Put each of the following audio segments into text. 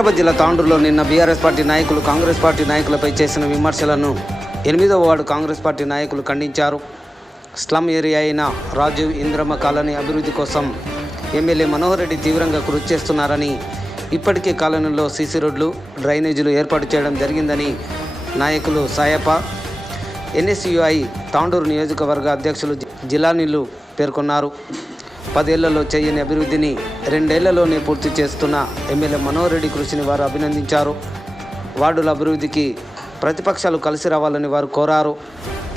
వికారాబాద్ జిల్లా తాండూరులో నిన్న BRS party నాయకులు కాంగ్రెస్ పార్టీ నాయకులపై చేసిన విమర్శలను 8వ వార్డు కాంగ్రెస్ పార్టీ నాయకులు ఖండించారు. స్లమ్ ఏరియా అయిన రాజీవ్ ఇంద్రమ్మ కాలనీ అభివృద్ధి కోసం ఎమ్మెల్యే మనోహర్ రెడ్డి తీవ్రంగా కృషి చేస్తున్నారని, ఇప్పటికే కాలనీలో సీసీ రోడ్లు, డ్రైనేజీలు ఏర్పాటు చేయడం జరిగిందని నాయకులు సాయప్ప, ఎన్ఎస్యుఐ తాండూరు నియోజకవర్గ అధ్యక్షులు జిలానీలు పేర్కొన్నారు. 10 ఏళ్లలో చేయని అభివృద్ధిని 2 ఏళ్లలోనే పూర్తి చేస్తున్న ఎమ్మెల్యే మనోహర్ రెడ్డి కృషిని వారు అభినందించారు. వార్డుల అభివృద్ధికి ప్రతిపక్షాలు కలిసి రావాలని వారు కోరారు.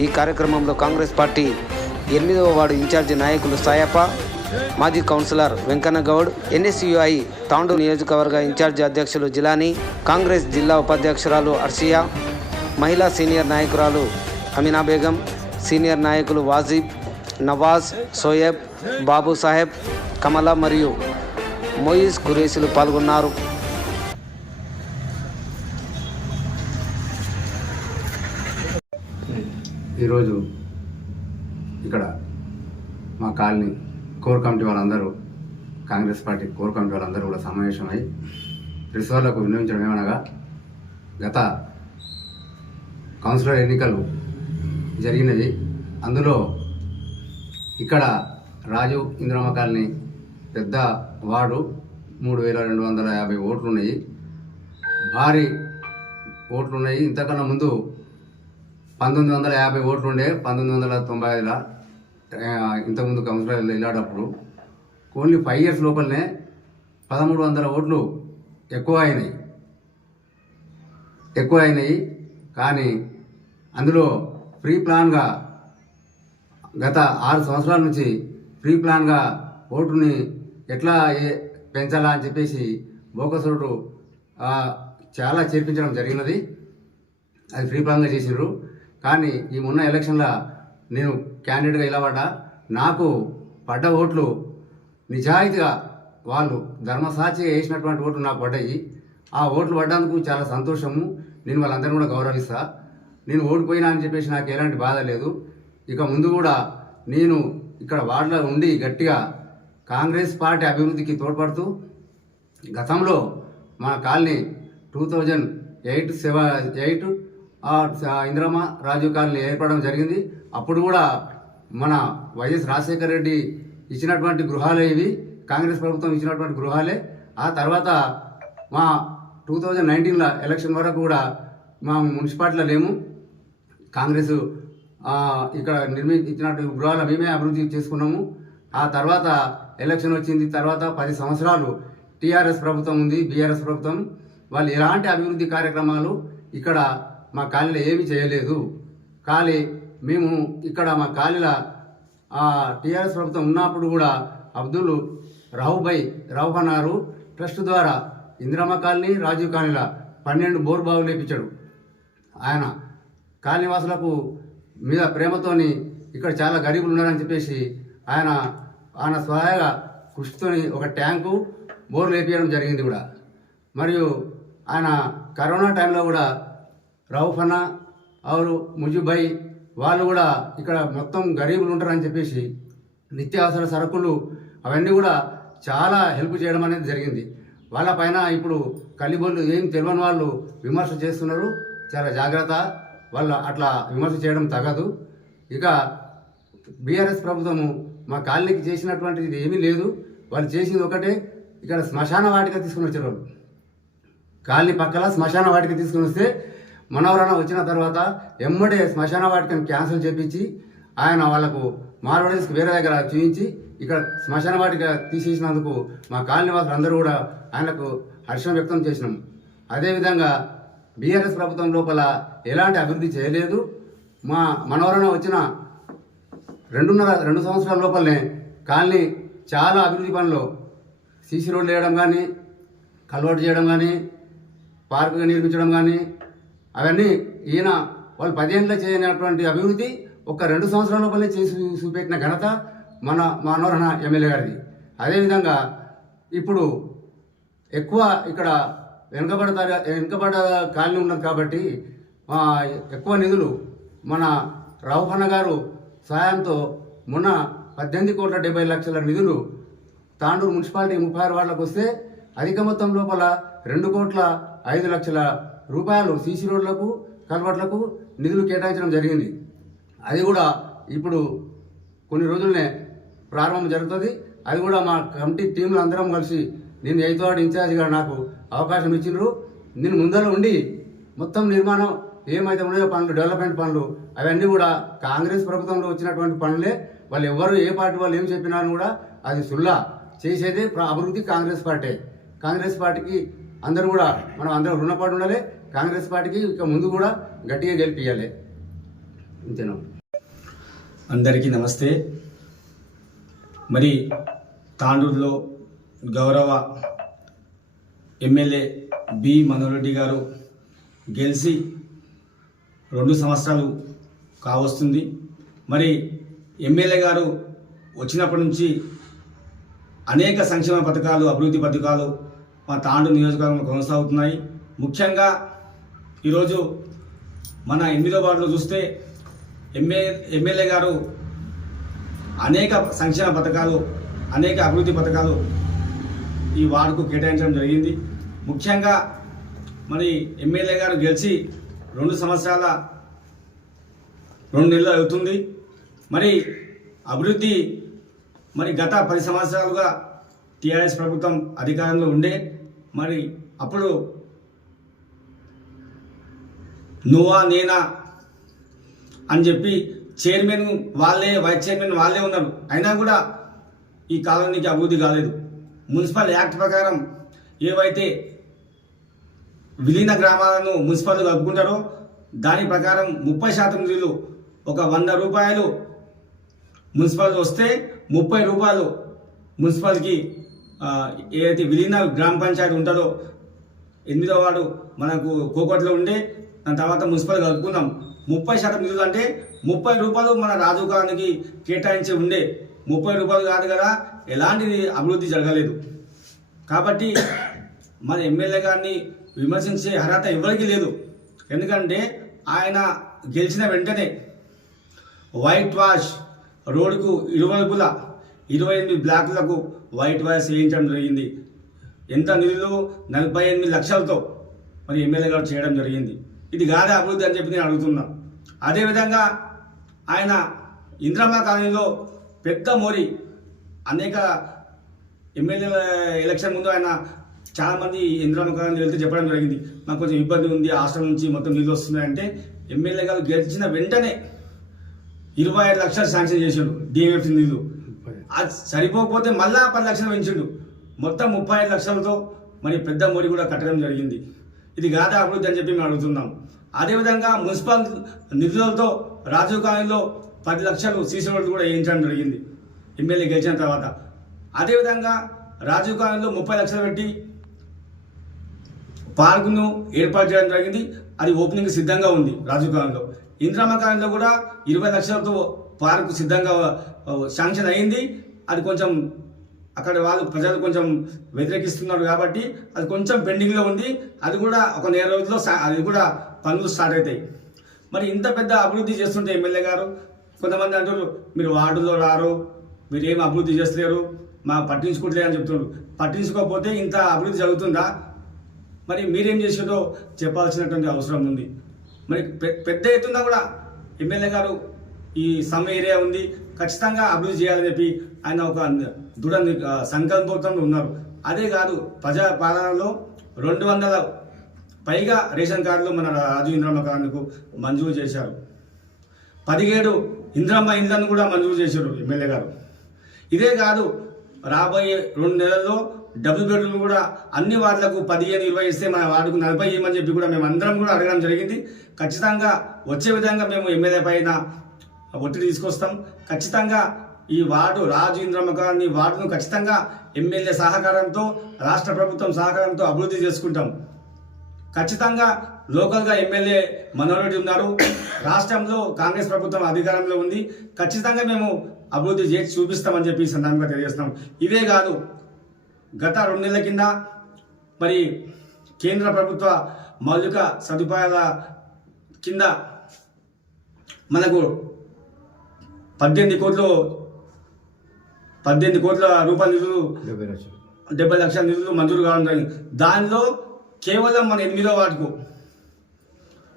ఈ కార్యక్రమంలో కాంగ్రెస్ పార్టీ 8వ వార్డు ఇన్ఛార్జి నాయకులు సాయప్ప, మాజీ కౌన్సిలర్ వెంకన్నగౌడ్, ఎన్ఎస్యుఐ తాండూరు నియోజకవర్గ ఇన్ఛార్జి అధ్యక్షులు జిలానీ, కాంగ్రెస్ జిల్లా ఉపాధ్యక్షురాలు అర్షియా, మహిళా సీనియర్ నాయకురాలు అమీనా బేగం, సీనియర్ నాయకులు వాజిబ్, నవాజ్, సోయబ్, బాబు సాహెబ్, కమల మరియు మొయిజ్ ఖురేషీలు పాల్గొన్నారు. ఈరోజు ఇక్కడ మా కాలనీ కోర్ కమిటీ వాళ్ళందరూ, కాంగ్రెస్ పార్టీ కోర్ కమిటీ వాళ్ళందరూ కూడా సమావేశమై ప్రెస్ వాళ్ళకు విన్నవించడం ఏమనగా, గత కౌన్సిలర్ ఎన్నికలు జరిగినది. అందులో ఇక్కడ రాజీవ్ ఇంద్రమ్మ కాలనీ పెద్ద వార్డు 3250 ఓట్లు ఉన్నాయి, భారీ ఓట్లు ఉన్నాయి. ఇంతకన్నా ముందు 1950 ఓట్లు ఉండే 1995లో ఇంతకుముందు కౌన్సిలర్ వెళ్ళేటప్పుడు ఓన్లీ 5 ఇయర్స్ లోపలనే 1300 ఓట్లు ఎక్కువ అయినాయి. కానీ అందులో ప్రీ ప్లాన్గా గత 6 సంవత్సరాల నుంచి ప్రీ ప్లాన్గా ఓటుని ఎట్లా పెంచాలా అని చెప్పేసి బోకస్ ఓటు చాలా చేర్పించడం జరిగినది. అది ప్రీ ప్లాన్గా చేసినారు. కానీ ఈ మొన్న ఎలక్షన్లో నేను క్యాండిడేట్గా ఇలా పడ్డా, నాకు పడ్డ ఓట్లు నిజాయితీగా వాళ్ళు ధర్మసాక్షిగా వేసినటువంటి ఓట్లు నాకు పడ్డాయి. ఆ ఓట్లు పడ్డందుకు చాలా సంతోషము. నేను వాళ్ళందరినీ కూడా గౌరవిస్తా. నేను ఓడిపోయినా అని చెప్పేసి నాకు ఎలాంటి బాధ లేదు. ఇక ముందు కూడా నేను ఇక్కడ వార్డులో ఉండి గట్టిగా కాంగ్రెస్ పార్టీ అభివృద్ధికి తోడ్పడుతూ, గతంలో మా కాలనీ 2008 ఇందిరమ్మ రాజీవ్ కాలనీ ఏర్పడడం జరిగింది. అప్పుడు కూడా మన వైఎస్ రాజశేఖర రెడ్డి ఇచ్చినటువంటి గృహాలే ఇవి, కాంగ్రెస్ ప్రభుత్వం ఇచ్చినటువంటి గృహాలే. ఆ తర్వాత మా 2019లో ఎలక్షన్ వరకు కూడా మా మున్సిపాలిటీలో లేము. కాంగ్రెస్ ఇక్కడ ఇచ్చినట్టు గృహాలు మేమే అభివృద్ధి చేసుకున్నాము. ఆ తర్వాత ఎలక్షన్ వచ్చింది. తర్వాత 10 సంవత్సరాలు టీఆర్ఎస్ ప్రభుత్వం ఉంది, బీఆర్ఎస్ ప్రభుత్వం. వాళ్ళు ఎలాంటి అభివృద్ధి కార్యక్రమాలు ఇక్కడ మా కాలనీలో ఏమీ చేయలేదు. కానీ మేము ఇక్కడ మా కాలనీలో టీఆర్ఎస్ ప్రభుత్వం ఉన్నప్పుడు కూడా అబ్దుల్ రౌహనారు ట్రస్ట్ ద్వారా ఇందిరమ్మ కాలనీ, రాజీవ్ కాలనీలో 12 బోర్ బావులు లేపించాడు. ఆయన కాలనీ వాసులకు మీద ప్రేమతోని ఇక్కడ చాలా గరీబులు ఉన్నారని చెప్పేసి ఆయన స్వయంగా కృషితోని ఒక ట్యాంకు బోర్ లేపించడం జరిగింది కూడా. మరియు ఆయన కరోనా టైంలో కూడా రౌఫనా ఆరు ముజుబాయి వాళ్ళు కూడా ఇక్కడ మొత్తం గరీబులు ఉంటారని చెప్పేసి నిత్యావసర సరుకులు అవన్నీ కూడా చాలా హెల్ప్ చేయడం అనేది జరిగింది. వాళ్ళపైన ఇప్పుడు కలిబోళ్ళు ఏం తెలియని వాళ్ళు విమర్శ చేస్తున్నారు. చాలా జాగ్రత్త, వాళ్ళు అట్లా విమర్శ చేయడం తగదు. ఇక బీఆర్ఎస్ ప్రభుత్వము మా కాలనీకి చేసినటువంటిది ఏమీ లేదు. వాళ్ళు చేసింది ఒకటే, ఇక్కడ శ్మశాన వాటిక తీసుకుని వచ్చారు. వాళ్ళు కాలనీ పక్కల శ్మశాన వాటిక తీసుకుని వస్తే మనవరణ వచ్చిన తర్వాత ఎమ్మడే శ్మశాన వాటికను క్యాన్సిల్ చేపించి ఆయన వాళ్ళకు మార్వడీస్కి వేరే దగ్గర చూపించి ఇక్కడ శ్మశాన వాటిక తీసేసినందుకు మా కాలనీ వాసులు అందరూ కూడా ఆయనకు హర్షం వ్యక్తం చేసినాం. అదేవిధంగా బీఆర్ఎస్ ప్రభుత్వం లోపల ఎలాంటి అభివృద్ధి చేయలేదు. మా మనవరణ వచ్చిన 2 సంవత్సరాల లోపలనే కాలనీ చాలా అభివృద్ధి పనులు, సీసీ రోడ్లు వేయడం కానీ, కల్వర్ట్ చేయడం కానీ, పార్కుగా నిర్మించడం కానీ, అవన్నీ ఈయన వాళ్ళు 10 ఏళ్ళలో చేయనటువంటి అభివృద్ధి ఒక 2 సంవత్సరాల లోపలనే చేసి చూపెట్టిన ఘనత మన మనోహరణ ఎమ్మెల్యే గారిది. అదేవిధంగా ఇప్పుడు ఎక్కువ ఇక్కడ వెనుకబడ్డ కాలనీ ఉన్నది కాబట్టి ఎక్కువ నిధులు మన రౌహన్న గారు సహాయంతో మొన్న 18,70,00,000 నిధులు తాండూరు మున్సిపాలిటీ 36 వార్డులకు వస్తే అధిక మొత్తం లోపల 2,05,00,000 రూపాయలు సీసీ రోడ్లకు కల్వర్ట్లకు నిధులు కేటాయించడం జరిగింది. అది కూడా ఇప్పుడు కొన్ని రోజులనే ప్రారంభం జరుగుతుంది. అది కూడా మా కమిటీ టీంలు అందరం కలిసి నేను 8వ వార్డు ఇన్ఛార్జిగా నాకు అవకాశం ఇచ్చినారు. నేను ముందర ఉండి మొత్తం నిర్మాణం ఏమైతే ఉన్నాయో పనులు, డెవలప్మెంట్ పనులు అవన్నీ కూడా కాంగ్రెస్ ప్రభుత్వంలో వచ్చినటువంటి పనులే. వాళ్ళు ఎవరు ఏ పార్టీ వాళ్ళు ఏం చెప్పినా కూడా అది సుల్లా చేసేదే అభివృద్ధి కాంగ్రెస్ పార్టీ. కాంగ్రెస్ పార్టీకి అందరూ కూడా మనం అందరం రుణపడి ఉండాలి. కాంగ్రెస్ పార్టీకి ఇక ముందు కూడా గట్టిగా గెలిపియాలి. అంతేనా? అందరికీ నమస్తే. మరి తాండూరులో గౌరవ ఎమ్మెల్యే బి మనోహర్ రెడ్డి గారు గెలిచి 2 సంవత్సరాలు కావస్తుంది. మరి ఎమ్మెల్యే గారు వచ్చినప్పటి నుంచి అనేక సంక్షేమ పథకాలు, అభివృద్ధి పథకాలు మా తాండూరు నియోజకవర్గంలో కొనసాగుతున్నాయి. ముఖ్యంగా ఈరోజు మన 8వ వార్డులో చూస్తే ఎమ్మెల్యే గారు అనేక సంక్షేమ పథకాలు, అనేక అభివృద్ధి పథకాలు ఈ వార్డుకు కేటాయించడం జరిగింది. ముఖ్యంగా మరి ఎమ్మెల్యే గారు గెలిచి 2 సంవత్సరాల 2 నెలలు అవుతుంది. మరి అభివృద్ధి మరి గత 10 సంవత్సరాలుగా టీఆర్ఎస్ ప్రభుత్వం అధికారంలో ఉండే, మరి అప్పుడు నువ్వా నేనా అని చెప్పి చైర్మన్ వాళ్ళే, వైస్ చైర్మన్ వాళ్ళే ఉన్నారు. అయినా కూడా ఈ కాలనీకి అభివృద్ధి కాలేదు. మున్సిపల్ యాక్ట్ ప్రకారం ఏవైతే విలీన గ్రామాలను మున్సిపల్ కలుపుకుంటారో దాని ప్రకారం 30% నిధులు, ఒక 100 రూపాయలు మున్సిపల్ వస్తే 30 రూపాయలు మున్సిపల్కి ఏదైతే విలీన గ్రామ పంచాయతీ ఉంటుందో 8వ వార్డు మనకు కోకట్లో ఉండే, దాని తర్వాత మున్సిపల్ కలుపుకున్నాం. 30% నిధులు అంటే 30 రూపాయలు మన రాజు కాలనీకి కేటాయించి ఉండే. 30 రూపాయలు కాదు కదా, ఎలాంటి అభివృద్ధి జరగలేదు. కాబట్టి మన ఎమ్మెల్యే గారిని విమర్శించే అర్హత ఎవరికి లేదు. ఎందుకంటే ఆయన గెలిచిన వెంటనే వైట్ వాష్ రోడ్డుకు ఇరువైపులా 28 బ్లాకులకు వైట్ వాష్ వేయించడం జరిగింది. ఎంత నిధులు? 48 లక్షలతో మరి ఎమ్మెల్యే గారు చేయడం జరిగింది. ఇది కాదా అభివృద్ధి అని చెప్పి నేను అడుగుతున్నా. అదేవిధంగా ఆయన ఇంద్రమ్మ కాలనీలో పెద్ద మోరీ, అనేక ఎమ్మెల్యేల ఎలక్షన్ ముందు ఆయన చాలామంది ఇంద్రమ్మ కాలనీ వెళ్తే చెప్పడం జరిగింది, నాకు కొంచెం ఇబ్బంది ఉంది, హాస్టల్ నుంచి మొత్తం నీళ్ళు వస్తున్నాయంటే ఎమ్మెల్యే గారు గెలిచిన వెంటనే 25 లక్షలు శాంక్షన్ చేసిండు డిఎంఎఫ్ నిధులు. అది సరిపోకపోతే మళ్ళా 10 లక్షలు పెంచిండు. మొత్తం 35 లక్షలతో మరి పెద్ద మోరీ కూడా కట్టడం జరిగింది. ఇది కాదా అభివృద్ధి అని చెప్పి మేము అడుగుతున్నాం. అదేవిధంగా మున్సిపల్ నిధులతో రాజీవ్ కాలనీలో 10 లక్షలు సీసీ రోడ్లు కూడా వేయించడం జరిగింది ఎమ్మెల్యే గెలిచిన తర్వాత. అదేవిధంగా రాజీవ్ కాలనీలో 30 లక్షలు పెట్టి పార్కును ఏర్పాటు చేయడం జరిగింది. అది ఓపెనింగ్ సిద్ధంగా ఉంది రాజీవ్ కాలనీలో. ఇంద్రమ్మ కాలనీలో కూడా 20 లక్షలతో పార్కు సిద్ధంగా శాంక్షన్ అయింది. అది కొంచెం అక్కడ వాళ్ళు ప్రజలు కొంచెం వ్యతిరేకిస్తున్నారు కాబట్టి అది కొంచెం పెండింగ్లో ఉంది. అది కూడా ఒక 4 రోజుల్లో అది కూడా పనులు స్టార్ట్ అవుతాయి. మరి ఇంత పెద్ద అభివృద్ధి చేస్తుంటే ఎమ్మెల్యే గారు, కొంతమంది అంటారు మీరు వార్డులో రారు, మీరు ఏం అభివృద్ధి చేస్తలేరు, మా పట్టించుకోవట్లేదు అని చెప్తున్నారు. పట్టించుకోకపోతే ఇంత అభివృద్ధి జరుగుతుందా? మరి మీరేం చేసారో చెప్పాల్సినటువంటి అవసరం ఉంది. మరి పెద్ద ఎత్తున కూడా ఎమ్మెల్యే గారు ఈ సమ్ ఏరియా ఉంది, ఖచ్చితంగా అభివృద్ధి చేయాలని చెప్పి ఆయన ఒక దృఢ సంకల్పంతో ఉన్నారు. అదే కాదు, ప్రజా పాలనలో 200 పైగా రేషన్ కార్డులు మన రాజు ఇంద్రమ్మ కాలనీకు మంజూరు చేశారు. 17 ఇంద్రమ్మ ఇళ్లను కూడా మంజూరు చేశారు ఎమ్మెల్యే గారు. ఇదే కాదు, రాబోయే 2 నెలల్లో డబుల్ బెడ్రూమ్ కూడా అన్ని వార్డులకు 15-20 ఇస్తే మన వార్డుకు 40 ఇవ్వమని చెప్పి కూడా మేము అందరం కూడా అడగడం జరిగింది. ఖచ్చితంగా వచ్చే విధంగా మేము ఎమ్మెల్యే పైన ఒత్తిడి తీసుకొస్తాం. ఖచ్చితంగా ఈ వార్డు రాజు ఇంద్రమ్మ కాలనీ వార్డును ఖచ్చితంగా ఎమ్మెల్యే సహకారంతో, రాష్ట్ర ప్రభుత్వం సహకారంతో అభివృద్ధి చేసుకుంటాం. ఖచ్చితంగా లోకల్గా ఎమ్మెల్యే మనోహర్ రెడ్డి ఉన్నారు, రాష్ట్రంలో కాంగ్రెస్ ప్రభుత్వం అధికారంలో ఉంది. ఖచ్చితంగా మేము అభివృద్ధి చేసి చూపిస్తామని చెప్పి ఈ సందర్భంగా తెలియజేస్తున్నాం. ఇవే కాదు, గత 2 నెలల కింద మరి కేంద్ర ప్రభుత్వ మౌలిక సదుపాయాల కింద మనకు 18 కోట్ల రూపాయల నిధులు 70 లక్షల నిధులు మంజూరు కావడం జరిగింది. దానిలో కేవలం మన 8వ వార్డుకు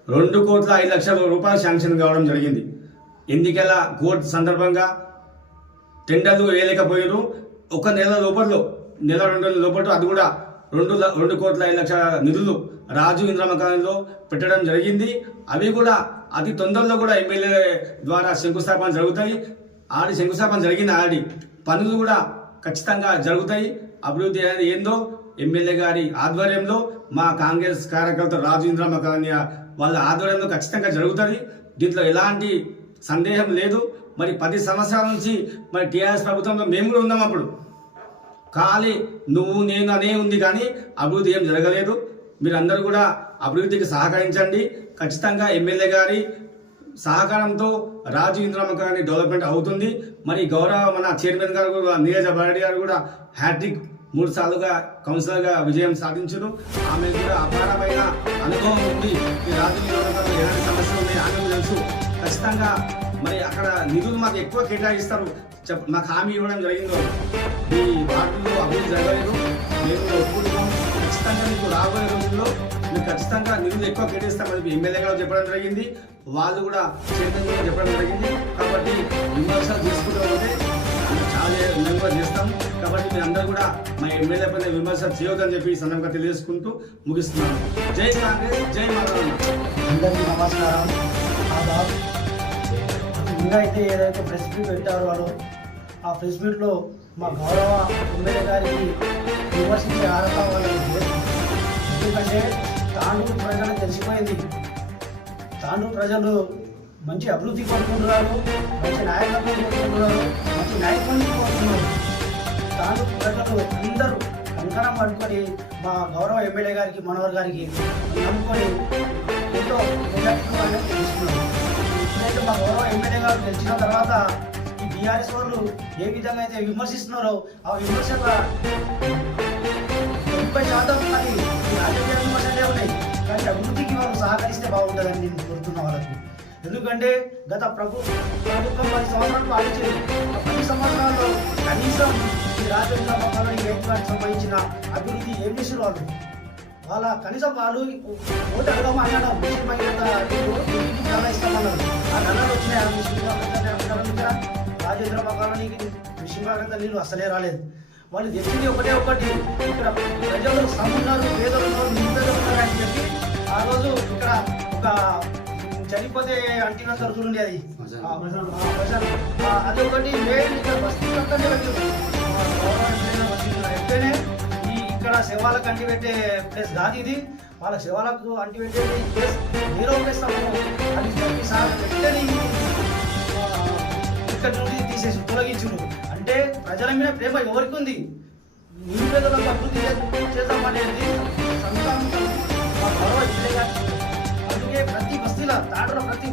2,05,00,000 రూపాయలు శాంక్షన్ కావడం జరిగింది. ఎన్నికల కోడ్ సందర్భంగా టెండర్లు వేయలేకపోయారు. ఒక నెల లోపల 2 నెలల లోపల అది కూడా 2,05,00,000 నిధులు రాజు ఇంద్రమ్మ కాలనీలో పెట్టడం జరిగింది. అవి కూడా అతి తొందరలో కూడా ఎమ్మెల్యే ద్వారా శంకుస్థాపన జరుగుతాయి. శంకుస్థాపన జరిగిన పనులు కూడా ఖచ్చితంగా జరుగుతాయి. అభివృద్ధి అనేది ఏందో ఎమ్మెల్యే గారి ఆధ్వర్యంలో మా కాంగ్రెస్ కార్యకర్త రాజు ఇంద్రమ్మ కాలనీ వాళ్ళ ఆధ్వర్యంలో ఖచ్చితంగా జరుగుతుంది. దీంట్లో ఎలాంటి సందేహం లేదు. మరి 10 సంవత్సరాల నుంచి మరి టీఆర్ఎస్ ప్రభుత్వంలో మేము కూడా ఉన్నాం. అప్పుడు ఖాళీ నువ్వు నేను అనే ఉంది, కానీ అభివృద్ధి ఏం జరగలేదు. మీరందరూ కూడా అభివృద్ధికి సహకరించండి. ఖచ్చితంగా ఎమ్మెల్యే గారి సహకారంతో రాజు ఇంద్రమ్మ కాలనీ డెవలప్మెంట్ అవుతుంది. మరి గౌరవ మన చైర్మన్ గారు కూడా నీరజ బారెడ్డి గారు కూడా హ్యాట్రిక్ 3 సార్లుగా కౌన్సిలర్గా విజయం సాధించారు. ఆమె కూడా అపారమైన అనుభవం ఉంది. ఈ రాజు నియోజకవర్గంలో ఎలాంటి సమస్యలు ఉన్నాయి ఆమెకు తెలుసు. ఖచ్చితంగా మరి అక్కడ నిధులు మాకు ఎక్కువ కేటాయిస్తారు, మాకు హామీ ఇవ్వడం జరిగింది. ఈ వార్డులో అభివృద్ధి జరగలేదు, మేము ఒప్పుకుంటున్నాం. ఖచ్చితంగా మీకు రాబోయే రోజుల్లో మీరు ఖచ్చితంగా నిధులు ఎక్కువ కేటాయిస్తామని ఎమ్మెల్యే గారు చెప్పడం జరిగింది. వాళ్ళు కూడా చైర్మన్ కూడా చెప్పడం జరిగింది. కాబట్టి విమర్శలు చేసుకుంటూ ఉంటే చాలా మేము కూడా చేస్తాం. కాబట్టి మీరు అందరూ కూడా మా ఎమ్మెల్యే పైన విమర్శలు చేయొద్దని చెప్పి ఈ సందర్భంగా తెలియజేసుకుంటూ ముగిస్తున్నాను. జై కాంగ్రెస్, జై మాధవన్న. అందరికీ నమస్కారం. ఇంకా అయితే ఏదైతే ప్రెస్ మీట్ పెట్టారో వాళ్ళు ఆ ప్రెస్ మీట్లో మా గౌరవ ఎమ్మెల్యే గారికి విమర్శించే ఆరంభం వాళ్ళకి లేదు. ఎందుకంటే తాండూరు ప్రజలకు తెలిసిపోయింది. తాండూరు ప్రజలు మంచి అభివృద్ధి కోరుకుంటున్నారు, మంచి నాయకత్వం కోరుకుంటున్నారు, మంచి నాయకుల్ని కోరుకుంటున్నారు. తాండూరు ప్రజలు అందరూ కంకణం పట్టుకొని మా గౌరవ ఎమ్మెల్యే గారికి మనోహర్ గారికి నమ్ముకొని ఎంతో మెజార్టీతో అనేది తెలుసుకున్నారు. ఇప్పుడైతే మా గౌరవ ఎమ్మెల్యే గారు గెలిచిన తర్వాత ఈ బీఆర్ఎస్ వాళ్ళు ఏ విధంగా అయితే విమర్శిస్తున్నారో ఆ విమర్శల 30% మరి రాజకీయ విమర్శలే ఉన్నాయి. కానీ అభివృద్ధికి వాళ్ళు సహకరిస్తే బాగుంటుందని నేను కోరుతున్న వాళ్ళకు. ఎందుకంటే గత ప్రభుత్వం 10 సంవత్సరాలు పాలించింది. ఆ 10 సంవత్సరాల్లో కనీసం ఈ రాజకీయ రైతులకు సంబంధించిన అభివృద్ధి ఏం చేసిన వాళ్ళ కనీసం వాళ్ళు ఓటు అడగమన్నాడు. మిషన్ నల్ల ఇస్తామన్నారు. ఆ నల్లలు వచ్చినాయి. ఆ మిషన్ రాజేంద్ర కాలనీకి మిషన్ నీళ్ళు అసలే రాలేదు. వాళ్ళు తెచ్చింది ఒకటి ఇక్కడ ప్రజలు సమున్నారు, పేదలు ఉన్నారు, నిరుపేదలు ఉన్నారు అని చెప్పి ఆ రోజు ఇక్కడ ఒక చనిపోతే అంటిన తరచులు ఉండేది. అది ఒకటి మెయిన్ ఇక్కడ బస్తీ పక్కనే పెట్టారు. ఎప్పుడైనే ఇక్కడ శవాలకు అంటి పెట్టే ప్లేస్ కాదు ఇది. వాళ్ళ శవాలకు అంటి పెట్టే ప్లేస్ వేరే ప్లేస్తాము. అది చెప్పి సార్ వెంటనే ఇక్కడ నుండి తీసేసి తొలగించుడు. అంటే ప్రజల మీద ప్రేమ ఎవరికి ఉంది? నిరుపేదలకు అభివృద్ధి చేద్దామనేది సంతానం మా గౌరవ ఎమ్మెల్యే గారు. అందుకే ప్రతి బస్తీలో తాడలో ప్రతి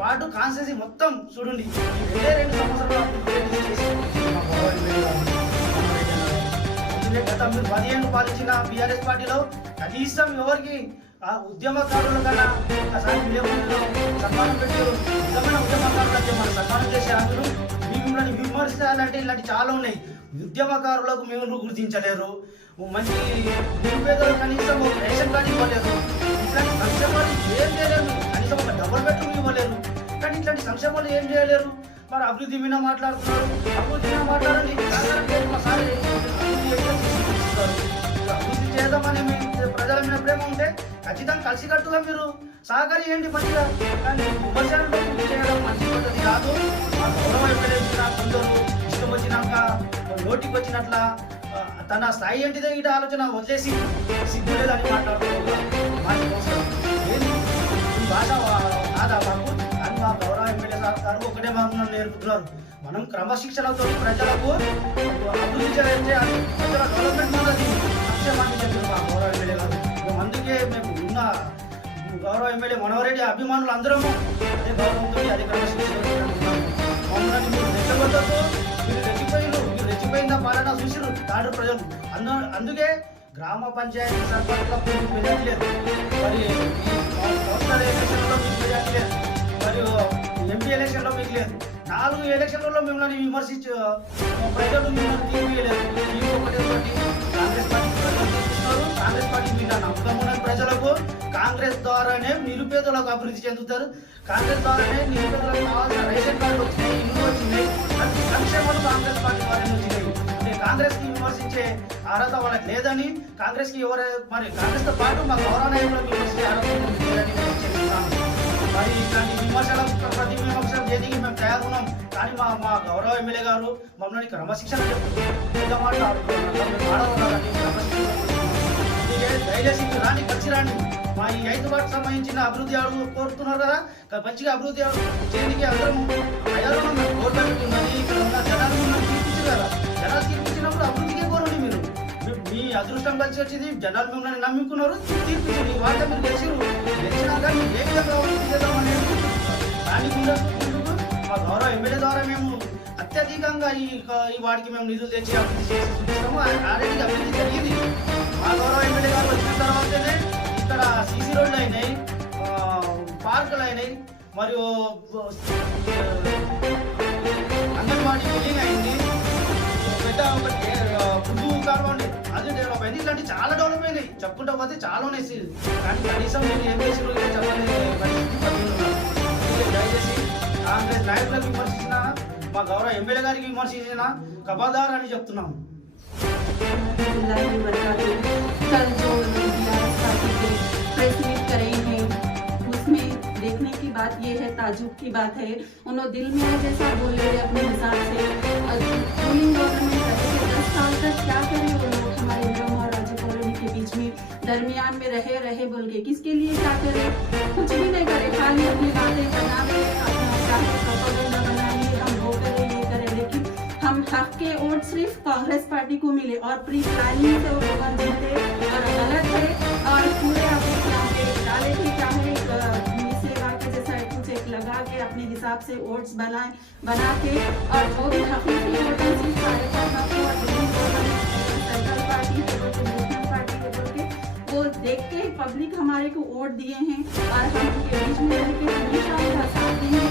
వార్డు కాన్స్టిట్యూన్సీ మొత్తం చూడండి. ఈ 2 సంవత్సరాలు అభివృద్ధి చేసి మా గౌరవ ఎమ్మెల్యే గారు. అందుకే గత మీరు 10 ఏళ్ళు పాలించిన బీఆర్ఎస్ పార్టీలో కనీసం ఎవరికి ఆ ఉద్యమకారుల కన్నా ఒకసారి విలేకరులలో సన్మానం పెట్టి నిజమైన ఉద్యమకారులకి మనం సన్మానం చేసే అందరూ మిమ్మల్ని విమర్శించాలంటే ఇలాంటి చాలా ఉన్నాయి. ఉద్యమకారులకు మేము గుర్తించలేరు, మంచి నిరుపేదలు కనీసం రేషన్ కార్డు ఇవ్వలేరు, ఇట్లాంటి సంక్షేమాలు ఏం చేయలేరు, కనీసం ఒక డబుల్ బెడ్రూమ్ ఇవ్వలేరు. కానీ ఇట్లాంటి సంక్షేమాలు ఏం చేయలేరు. మరి అభివృద్ధి మీద మాట్లాడుతున్నారు. అభివృద్ధి మీద మాట్లాడండి. అభివృద్ధి చేద్దామని ప్రజల మీద ప్రేమ ఉంటే ఖచ్చితంగా కలిసికట్టుగా మీరు సహకరియండి మంచిగా. కానీ విమర్శలను చేయడం మంచి పద్ధతి కాదు. మా గౌరవ ఎమ్మెల్యే కొందరు ఇష్టం వచ్చినాక నోటికి వచ్చినట్ల తన స్థాయి ఏంటిదే ఇటు ఆలోచన వదిలేసి సిగ్గు లేదని మాట్లాడుతున్నారు. ఏంటి ఈ భాష కాదా మాకు? అని మా గౌరవ ఎమ్మెల్యే గారు ఒకటే మాకు నేర్పుతున్నారు. మనం క్రమశిక్షణతో ప్రజలకు అభివృద్ధి చేయాలి, ప్రజల డెవలప్మెంట్ ఉన్నది సంక్షేమాన్ని చెప్పారు మా గౌరవ ఎమ్మెల్యే గారు. అందుకే మేము ఉన్న గౌరవ ఎమ్మెల్యే మనోహరెడ్డి అభిమానులు అందరము అదే గౌరవంతో అదే క్రమశిక్షణతో మమ్మల్ని మీరు రెచ్చగొట్టద్దు. మీరు రెచ్చిపోయిన పాలన చూసిరు తాడు ప్రజలు. అందుకే గ్రామ పంచాయతీ సర్పంచ్లో మీకు మెజార్టీ లేదు, మరి ఈ సంవత్సరాల ఎలక్షన్లో మీకు మెజార్టీ లేదు, మరియు ఎంపీ ఎలక్షన్లో మీకు లేదు, 4 ఎలక్షన్లలో మిమ్మల్ని విమర్శించు ప్రజలు మిమ్మల్ని తీర్పియలేదు. ఒకటి కాంగ్రెస్ పార్టీ ప్రజలు తీర్పిస్తున్నారు. కాంగ్రెస్ పార్టీ మీద నమ్మకం ఉన్న ప్రజలకు కాంగ్రెస్ ద్వారానే నిరుపేదలకు అభివృద్ధి చెందుతారు. కాంగ్రెస్ ద్వారానే నిరుపేదలకు కావాల్సిన రేషన్ కార్డు వచ్చినాయి, ఇల్లు వచ్చినాయి, ప్రతి సంక్షేమాలు కాంగ్రెస్ పార్టీ ద్వారానే వచ్చినాయి. అంటే కాంగ్రెస్ కి విమర్శించే అర్హత వాళ్ళకి లేదని, కాంగ్రెస్ కి మరి కాంగ్రెస్ తో పాటు మా గౌరవ నాయకులను విమర్శించే అర్హత లేదని నేను చెప్తున్నాను. మరి ఇట్లాంటి విమర్శలకు ప్రతి విమర్శలు దేనికి మేము తయారున్నాం. కానీ మా గౌరవ ఎమ్మెల్యే గారు మమ్మల్ని క్రమశిక్షణ చెప్తున్నారు. దయచేసి మీరు రాని కలిసి రాండి. మా ఈ 5 వాటికి సంబంధించిన అభివృద్ధి అడుగు కోరుతున్నారు కదా, మంచిగా అభివృద్ధి చేయడానికి అందరం తయారున్నాం. మేము గవర్నమెంట్ ఉన్నది, ఇక్కడ ఉన్న జనాలు మిమ్మల్ని తీర్పించారు కదా, జనాలు తీర్పించినప్పుడు అభివృద్ధికే కోరండి. మీరు మీ అదృష్టం కలిసి వచ్చింది, జనాలు మిమ్మల్ని నమ్ముకున్నారు, తీర్పించారు. ఈ వార్త మీరు గెలిచినాక మీరు ఏ విధంగా అభివృద్ధి చేద్దామనేది దానికి మా గౌరవ ఎమ్మెల్యే ద్వారా మేము అత్యధికంగా ఈ వాడికి మేము నిధులు తెచ్చి అభివృద్ధి చేసి చూపిస్తాము. ఆల్రెడీ అభివృద్ధి జరిగింది. మా గౌరవ ఎమ్మెల్యే గారు వచ్చిన తర్వాతనే ఇక్కడ సీసీ రోడ్లు అయినాయి, పార్కులు అయినాయి, మరియు అంగన్వాడీ బిల్డింగ్ అయింది, పెద్ద ఒక ఫుడ్ కానివ్వండి అది డెవలప్ అయింది. ఇలాంటి చాలా డెవలప్ అయినాయి, చెప్పుకుంటా పోతే చాలా ఉన్నాయి. కానీ కనీసం మీరు ఏం చేసిన చెప్పలేని పరిస్థితి. దయచేసి కాంగ్రెస్ నాయకులకు విమర్శించిన, మా గౌరవ ఎమ్మెల్యే గారికి విమర్శించిన కబాదార్ అని చెప్తున్నాము. कल जो बीआरएस पार्टी के प्रेस मीट करे हैं उसमें देखने की बात ये है, ताजुब की बात है, उन्होंने दिल में आए जैसा बोल रहे हैं अपने हिसाब से। रूलिंग गवर्नमेंट रहे थे 10 साल तक, क्या करें वो लोग हमारे इंदिरा और राजू कॉलोनी के बीच में दरमियान में रहे बोल के किसके लिए क्या करे, कुछ भी नहीं करे, खाली अपनी बातें बना रहे, अपना चाहे प्रोपेगेंडा बनाइए, हम वो करें ये करें, लेकिन हम हक के वोट सिर्फ कांग्रेस पार्टी को मिले और प्री प्लानिंग से वो लोग जीते और गलत है। और पूरे अपने यहाँ पे डाले थे चाहे सेवा के जैसा कुछ एक लगा के अपने हिसाब से वोट्स बना के और जो भी हकीकी वोटर सिर्फ सारे सेंट्रल पार्टी नेशनल पार्टी के बोल के वो देख के पब्लिक हमारे को वोट दिए हैं और हम उनके बीच में रह के हमेशा उनका साथ देंगे।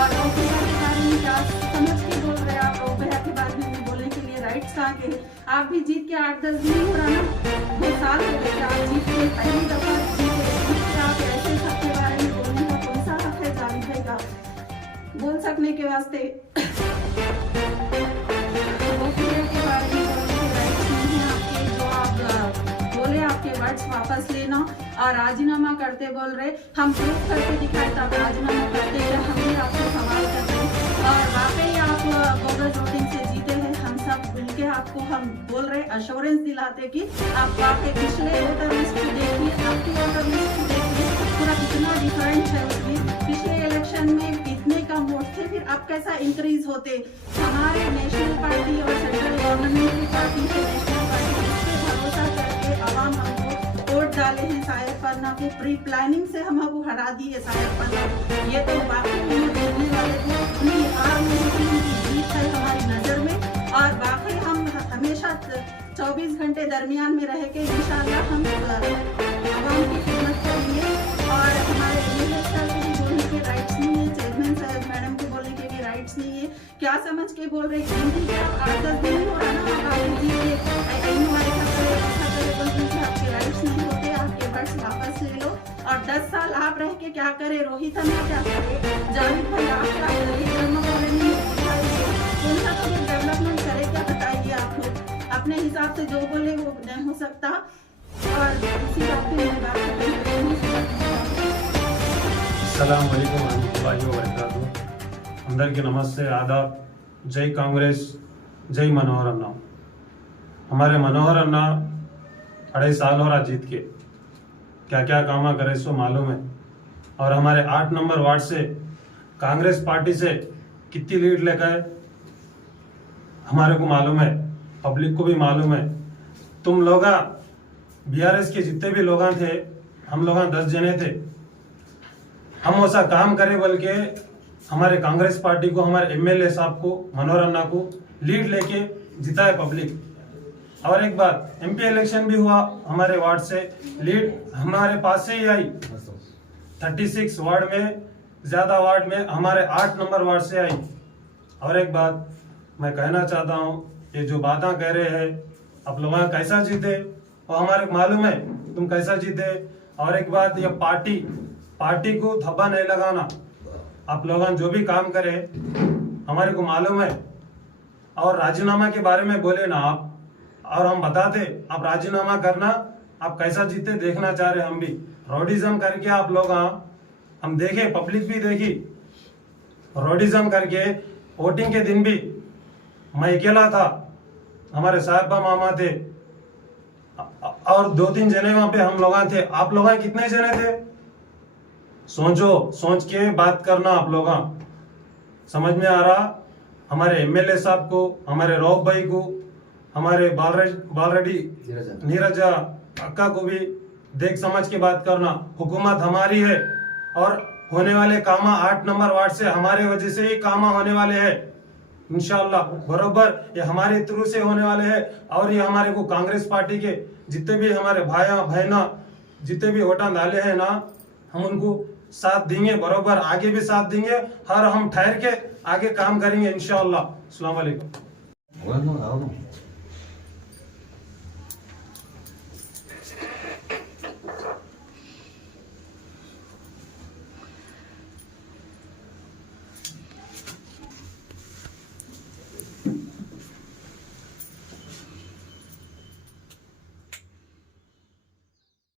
और रोहिया के बारे में क्या समझ के बोल रहे हैं आप, रोहिया के बारे में बोलने के लिए राइट्स कहाँ के हैं? आप भी जीत के 8-10 दिन हो रहा ना, 2 साल हो गए, आप जीत के पहली दफा जीते, आप ऐसे सबके बारे में बोलने का कौन सा हक है जावेद भाई का बोल सकने के वास्ते? रोहिया के बारे में बोलने के राइट्स नहीं है आपके, जो आप बोले आपके वर्ड्स वापस लेना और राजीनामा करते बोल रहे, हम प्रूफ करके दिखाए तब राजीनामा करते हैं, हम भी आपसे सवाल करते हैं और वाकई आप बोगस वोटिंग से जीते हैं। हम सब मिलके आपको हम बोल रहे अश्योरेंस दिलाते कि आप वाकई पिछले वोटर लिस्ट देखिए, आपकी वोटर लिस्ट देखिए, पूरा कितना डिफरेंट है उसमें। पिछले इलेक्शन में इतने कम वोट थे, फिर अब कैसा इंक्रीज होते। हमारे नेशनल पार्टी और सेंट्रल गवर्नमेंट की पार्टी से नेशनल पार्टी इस पे भरोसा करके आवाम हमको वोट डाले हैं। सायर पन्ना को प्री प्लानिंग से हम आपको हरा दिए सायर पन्ना, ये तो वाकई में जीतने वाले थे, उनकी हार नहीं थी, उनकी जीत है हमारी नज़र में। और वाकई हम हमेशा 24 घंटे दरमियान में रह के इंशाल्लाह हम आवाम की खिदमत करेंगे। और हमारे एमएलए साहब को भी बोलने के राइट्स नहीं है, चेयरमैन साहब मैडम को बोलने के भी राइट्स नहीं है, क्या समझ के बोल रहे हिंदी के आप 8-10 दिन हो रहा ना, आप आगे जीत के आपके राइट्स नहीं होते, आपके वर्ड्स वापस ले लो। और 10 साल आप रह के क्या करे, रोहित अन्ना क्या करे, जावेद भाई आप क्या करे, कौन सा तो डेवलपमेंट करे, क्या बताइए आप लोग? अपने हिसाब से जो बोले वो नहीं हो सकता। और इसी बात पे मैं बात करते हैं। अस्सलाम वालेकुम रहमतुल्लाहि व बरकातुहू। अंदरिकी नमस्ते, आदाब, जय कांग्रेस, जय मनोहर अन्ना। हमारे मनोहर अन्ना 2.5 साल हो रहा जीत के, क्या क्या काम करे सो मालूम है। और हमारे 8 नंबर वार्ड से कांग्रेस पार्टी से कितनी लीड लेकर हमारे को मालूम है, पब्लिक को भी मालूम है। तुम लोग बीआरएस के जितने भी लोग थे, हम लोग 10 जने थे, हम वैसा काम करे बोल के हमारे कांग्रेस पार्टी को, हमारे एमएलए साहब को, मनोहर अन्ना को लीड लेके जिताए पब्लिक। और एक बात, एमपी इलेक्शन भी हुआ, हमारे वार्ड से लीड हमारे पास से ही आई। 36 वार्ड में ज़्यादा वार्ड में हमारे 8 नंबर वार्ड से आई। और एक बात मैं कहना चाहता हूँ, ये जो बातें कह रहे हैं आप लोग कैसा जीते और हमारे को मालूम है तुम कैसा जीते। और एक बात, ये पार्टी को धब्बा नहीं लगाना। आप लोग जो भी काम करे हमारे को मालूम है। और राजीनामा के बारे में बोले ना आप, और हम बताते आप राजीनामा करना, आप कैसा जीते देखना चाह रहे हम भी। रोडिज्म करके आप लोग हम देखे, पब्लिक भी देखी, रोडिज्म करके वोटिंग के दिन भी मैं अकेला था, हमारे साहबा मामा थे और 2-3 जने वहां पे हम लोग थे। आप लोग कितने जने थे? सोच के बात करना। आप लोग समझ में आ रहा? हमारे एमएलए साहब को, हमारे रौफ भाई को, हमारे बालरेड्डी नीरजा अक्का को भी देख समझ के बात करना। हुकूमत हमारी है और होने वाले कामा 8 नंबर वार्ड से हमारे वजह से ही कामा होने वाले हैं इंशाअल्लाह। बरोबर ये हमारे थ्रू से होने वाले हैं। और ये हमारे को कांग्रेस पार्टी के जितने भी हमारे भाइया बहना जितने भी वोटा डाले हैं ना, हम उनको साथ देंगे, बरोबर आगे भी साथ देंगे। हर हम ठहर के आगे काम करेंगे इंशाअल्लाह। अस्सलाम वालेकुम।